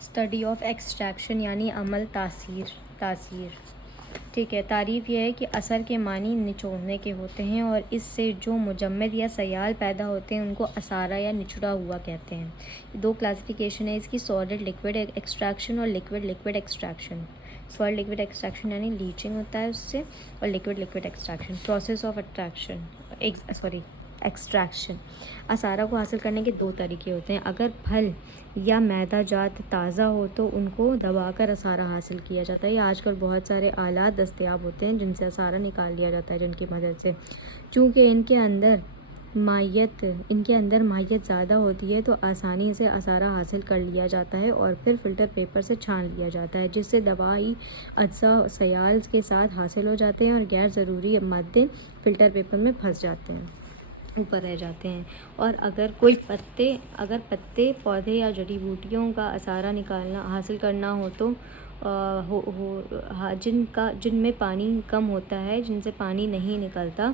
Study of extraction یعنی عمل تاثیر. ٹھیک ہے. تعریف یہ ہے کہ اثر کے معنی نچوڑنے کے ہوتے ہیں اور اس سے جو مجمد یا سیال پیدا ہوتے ہیں ان کو اثارہ یا نچوڑا ہوا کہتے ہیں. دو کلاسیفیکیشن ہے اس کی، سالڈ لکوڈ ایکسٹریکشن اور liquid extraction. Solid liquid extraction یعنی لیچنگ ہوتا ہے اس سے، اور liquid extraction process of extraction. اثارہ کو حاصل کرنے کے دو طریقے ہوتے ہیں. اگر پھل یا میدہ جات تازہ ہو تو ان کو دبا کر اثارہ حاصل کیا جاتا ہے. آج کل بہت سارے آلات دستیاب ہوتے ہیں جن سے اثارہ نکال لیا جاتا ہے، جن کی مدد سے چونکہ ان کے اندر مائیت زیادہ ہوتی ہے تو آسانی سے اثارہ حاصل کر لیا جاتا ہے اور پھر فلٹر پیپر سے چھان لیا جاتا ہے، جس سے دوائی اجزاء سیال کے ساتھ حاصل ہو جاتے ہیں اور غیر ضروری مادے فلٹر پیپر میں پھنس جاتے ہیں، اوپر رہ جاتے ہیں. اور اگر پتے پودے یا جڑی بوٹیوں کا اثارہ حاصل کرنا ہو تو جن میں پانی کم ہوتا ہے، جن سے پانی نہیں نکلتا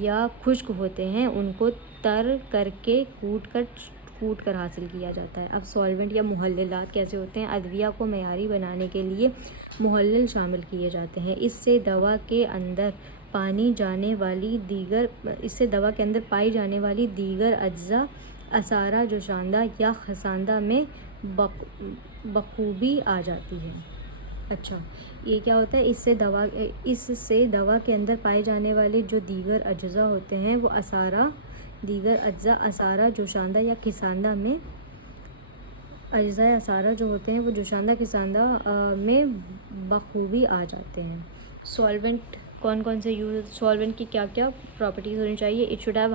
یا خشک ہوتے ہیں، ان کو تر کر کے کوٹ کر حاصل کیا جاتا ہے. اب سالونٹ یا محللات کیسے ہوتے ہیں؟ ادویہ کو معیاری بنانے کے لیے محلل شامل کیے جاتے ہیں. اس سے دوا کے اندر پائی جانے والی دیگر اجزاء اثارہ جوشاندہ یا خساندہ میں بخوبی آ جاتی ہے. اچھا، یہ کیا ہوتا ہے؟ اس سے دوا کے اندر پائے جانے والے جو دیگر اجزاء ہوتے ہیں وہ اثارہ جوشاندہ یا خساندہ میں میں بخوبی آ جاتے ہیں. سالونٹ کون سے سالونٹ کی کیا پراپرٹیز ہونی چاہیے؟ It should have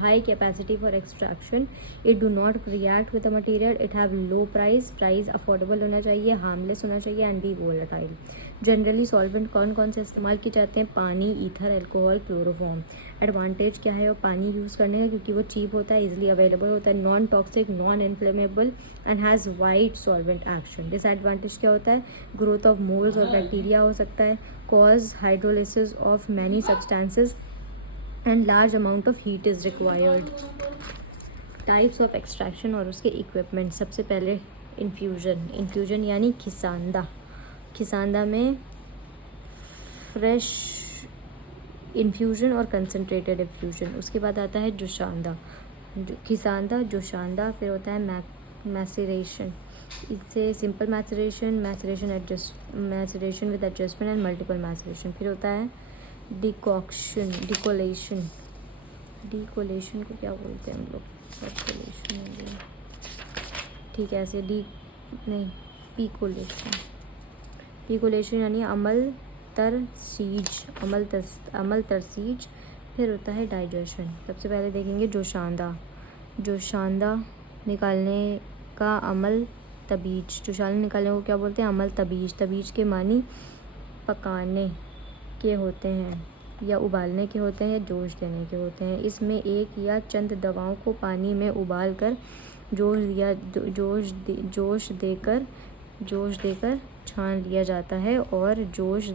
high capacity for extraction. It do not react with the material. It have low price affordable ہونا چاہیے، ہارملیس ہونا چاہیے and be volatile. Generally solvent کون سے استعمال کیے جاتے ہیں؟ پانی، ایتھر، الکوہول، کلوروفارم. ایڈوانٹیج کیا ہے اور پانی یوز کرنے کا؟ کیونکہ وہ چیپ ہوتا ہے، ایزلی اویلیبل ہوتا ہے، non toxic, non inflammable and has wide solvent action. Disadvantage کیا ہوتا ہے؟ گروتھ آف مولز اور بیکٹیریا ہو سکتا ہے، cause hydrolysis of many substances and large amount of heat is required. Types of extraction اور اس کے اکوپمنٹ. سب سے پہلے انفیوژن یعنی کھساندہ میں فریش انفیوژن اور کنسنٹریٹڈ انفیوژن. اس کے بعد آتا ہے جوشاندہ. جوشاندہ پھر ہوتا ہے میسریشن. اس سے simple maceration with adjustment and multiple maceration. پھر ہوتا ہے ڈیکولیشن کو کیا بولتے ہیں ہم لوگ؟ ٹھیک ہے، ایسے پیکولیشن یعنی عمل ترسیج. پھر ہوتا ہے ڈائجیشن. سب سے پہلے دیکھیں گے جوشاندہ نکالنے کا عمل تبیج. جوشاندہ نکالنے کو کیا بولتے ہیں؟ عمل تبیج. تبیج کے معنی پکانے کے ہوتے ہیں یا ابالنے کے ہوتے ہیں یا جوش دینے کے ہوتے ہیں. اس میں ایک یا چند دواؤں کو پانی میں ابال کر جوش دے کر چھان لیا جاتا ہے اور جوش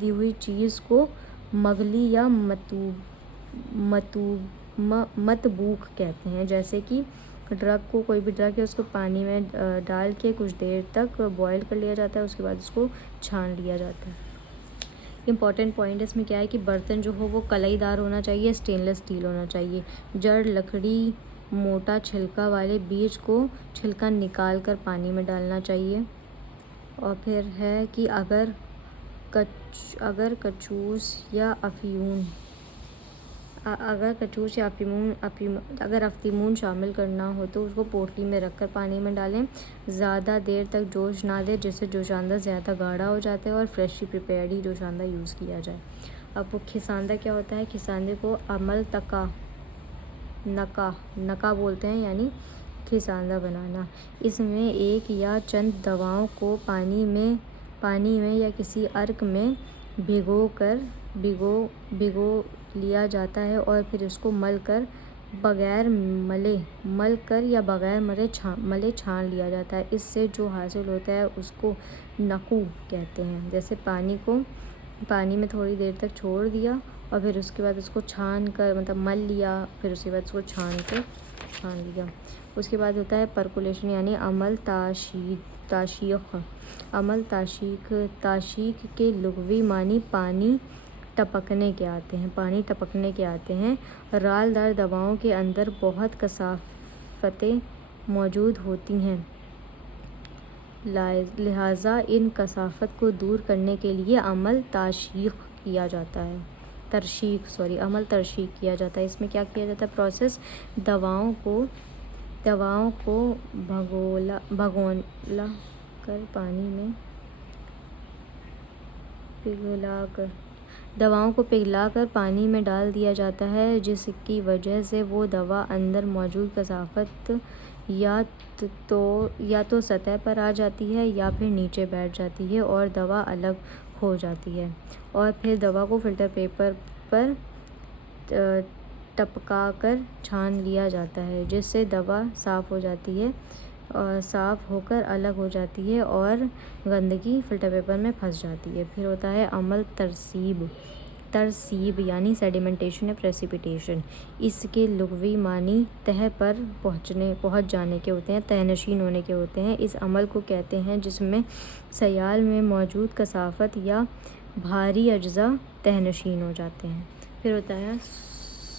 دی ہوئی چیز کو مغلی یا مطبوخ کہتے ہیں. جیسے کہ کوئی بھی ڈرگ ہے، اس کو پانی میں ڈال کے کچھ دیر تک بوائل کر لیا جاتا ہے، اس کے بعد اس کو چھان لیا جاتا ہے. امپورٹنٹ پوائنٹ اس میں کیا ہے کہ برتن جو ہو وہ کلائی دار ہونا چاہیے، اسٹینلیس اسٹیل ہونا چاہیے. جڑ لکڑی موٹا چھلکا والے بیج کو چھلکا نکال کر پانی میں ڈالنا چاہیے. اور پھر ہے کہ اگر کچوس یا افیمون شامل کرنا ہو تو اس کو پوٹلی میں رکھ کر پانی میں ڈالیں. زیادہ دیر تک جوش نہ دیں جس سے جوشاندہ زیادہ گاڑھا ہو جاتا ہے اور فریشلی پریپیئرڈ ہی جوشاندہ یوز کیا جائے. اب وہ کھساندہ کیا ہوتا ہے؟ کھساندے کو عمل نکا بولتے ہیں، یعنی کھساندہ بنانا. اس میں ایک یا چند دواؤں کو پانی میں یا کسی عرق میں بھگو لیا جاتا ہے اور پھر اس کو مل کر یا بغیر ملے چھان لیا جاتا ہے. اس سے جو حاصل ہوتا ہے اس کو نکو کہتے ہیں. جیسے پانی میں تھوڑی دیر تک چھوڑ دیا اور پھر اس کے بعد اس کو چھان کر مطلب مل لیا، پھر اس کے بعد اس کو چھان لیا. اس کے بعد ہوتا ہے پرکولیشن یعنی عمل تاشیخ. عمل تاشیخ کے لغوی معنی پانی ٹپکنے کے آتے ہیں. رال دار دواؤں کے اندر بہت کثافتیں موجود ہوتی ہیں، لہٰذا ان کثافت کو دور کرنے کے لیے عمل ترشیح کیا جاتا ہے. اس میں کیا کیا جاتا ہے پروسیس؟ دواؤں کو بھگولا کر پانی میں پگھلا کر پانی میں ڈال دیا جاتا ہے، جس کی وجہ سے وہ دوا اندر موجود کثافت یا تو سطح پر آ جاتی ہے یا پھر نیچے بیٹھ جاتی ہے اور دوا الگ ہو جاتی ہے. اور پھر دوا کو فلٹر پیپر پر ٹپکا کر چھان لیا جاتا ہے، جس سے دوا صاف ہو کر الگ ہو جاتی ہے اور گندگی فلٹر پیپر میں پھنس جاتی ہے. پھر ہوتا ہے عمل ترسیب یعنی سیڈیمنٹیشن یا پریسیپیٹیشن. اس کے لغوی معنی تہہ پر پہنچ جانے کے ہوتے ہیں، تہہ نشین ہونے کے ہوتے ہیں. اس عمل کو کہتے ہیں جس میں سیال میں موجود کثافت یا بھاری اجزاء تہہ نشین ہو جاتے ہیں. پھر ہوتا ہے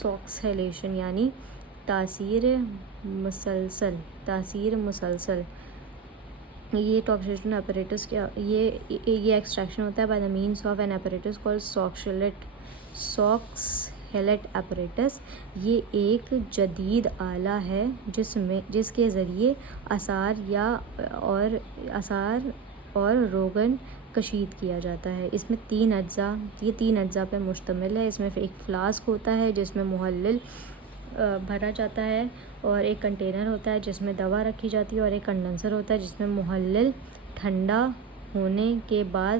ساکسیلیشن یعنی تاثیر مسلسل. یہ ٹاکسیشن اپریٹس یہ ایکسٹریکشن ہوتا ہے by the means of an apparatus called Soxhlet apparatus. یہ ایک جدید آلہ ہے جس کے ذریعے آثار اور روغن کشید کیا جاتا ہے. اس میں تین اجزاء پر مشتمل ہے. اس میں ایک فلاسک ہوتا ہے جس میں محلل بھرا جاتا ہے، اور ایک کنٹینر ہوتا ہے جس میں دوا رکھی جاتی ہے، اور ایک کنڈنسر ہوتا ہے جس میں محلل ٹھنڈا ہونے کے بعد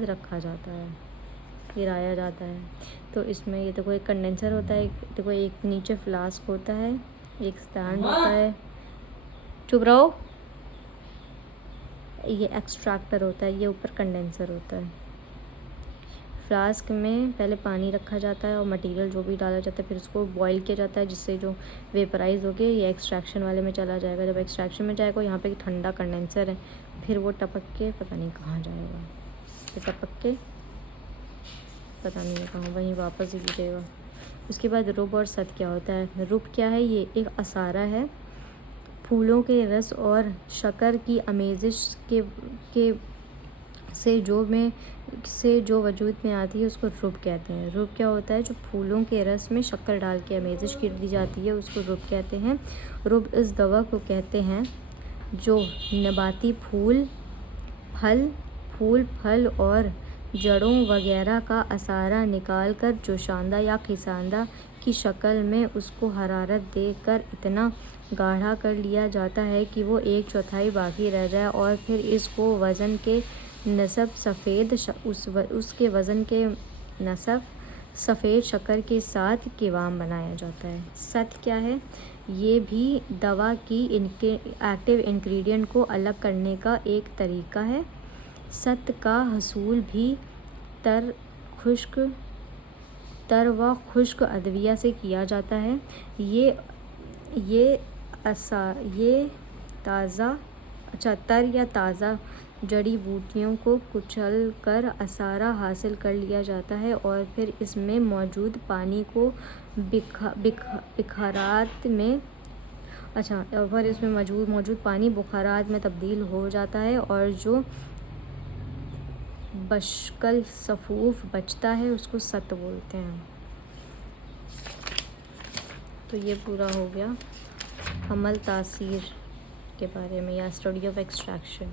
گرایا جاتا ہے. تو اس میں یہ دیکھو ایک کنڈنسر ہوتا ہے، دیکھو ایک نیچے فلاسک ہوتا ہے، ایک سٹینڈ ہوتا ہے، چپ رہو، یہ ایکسٹریکٹر ہوتا ہے، یہ اوپر کنڈنسر ہوتا ہے. فلاسک میں پہلے پانی رکھا جاتا ہے اور مٹیریل جو بھی ڈالا جاتا ہے، پھر اس کو بوائل کیا جاتا ہے جس سے جو ویپرائز ہو کے یہ ایکسٹریکشن والے میں چلا جائے گا. جب ایکسٹریکشن میں جائے گا یہاں پہ ایک ٹھنڈا کنڈنسر ہے، پھر وہ ٹپک کے پتہ نہیں کہاں جائے گا، پھر ٹپک کے پتہ نہیں ہے کہاں، وہیں واپس گرے گا. اس کے بعد رب اور ست کیا ہوتا ہے؟ رب کیا ہے؟ یہ ایک عصارہ ہے. پھولوں کے رس اور شکر کی آمیزش سے جو وجود میں آتی ہے اس کو رب کہتے ہیں. رب کیا ہوتا ہے؟ جو پھولوں کے رس میں شکر ڈال کے آمیزش کی دی جاتی ہے اس کو رب کہتے ہیں. رب اس دوا کو کہتے ہیں جو نباتی پھول پھل اور جڑوں وغیرہ کا عصارہ نکال کر جوشاندہ یا خیساندہ کی شکل میں اس کو حرارت دے کر اتنا گاڑھا کر لیا جاتا ہے کہ وہ 1/4 باقی رہ جائے، اور پھر اس کو وزن کے نصف سفید شکر کے ساتھ کیوام بنایا جاتا ہے. ست کیا ہے؟ یہ بھی دوا کی ایکٹیو انگریڈینٹ کو الگ کرنے کا ایک طریقہ ہے. ست کا حصول بھی تر و خشک ادویہ سے کیا جاتا ہے. یہ تر یا تازہ جڑی بوٹیوں کو کچل کر عصارہ حاصل کر لیا جاتا ہے، اور پھر اس میں موجود پانی کو بخارات میں تبدیل ہو جاتا ہے، اور جو بشکل صفوف بچتا ہے اس کو ست بولتے ہیں. تو یہ پورا ہو گیا عمل تاثیر کے بارے میں یا اسٹڈی آف ایکسٹریکشن.